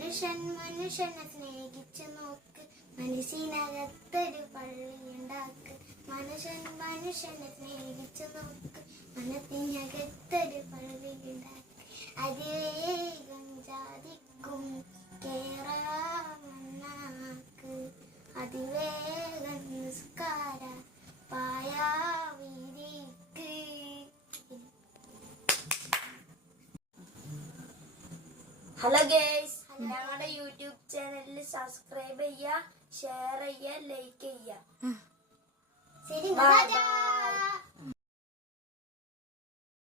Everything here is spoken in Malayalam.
മനുഷ്യനെ സ്നേഹിച്ചു നോക്ക്, മനസ്സിനകത്തൊരു പള്ളിയുണ്ടാക്ക്. മനുഷ്യനെ സ്നേഹിച്ചു നോക്ക്, മനസ്സിനകത്തൊരു പള്ളിയുണ്ടാക്ക്. അതിവേഗം ജാതിക്കും കേറാമണ്ണാക്ക്, അതിവേഗം നിസ്കാര പായാവിരിക്ക്. ഹലോ ഗേയ്സ്, ഞങ്ങളുടെ യൂട്യൂബ് ചാനലിൽ സബ്സ്ക്രൈബ് ചെയ്യുക, ഷെയർ ചെയ്യുക, ലൈക്ക് ചെയ്യുക. ശരി,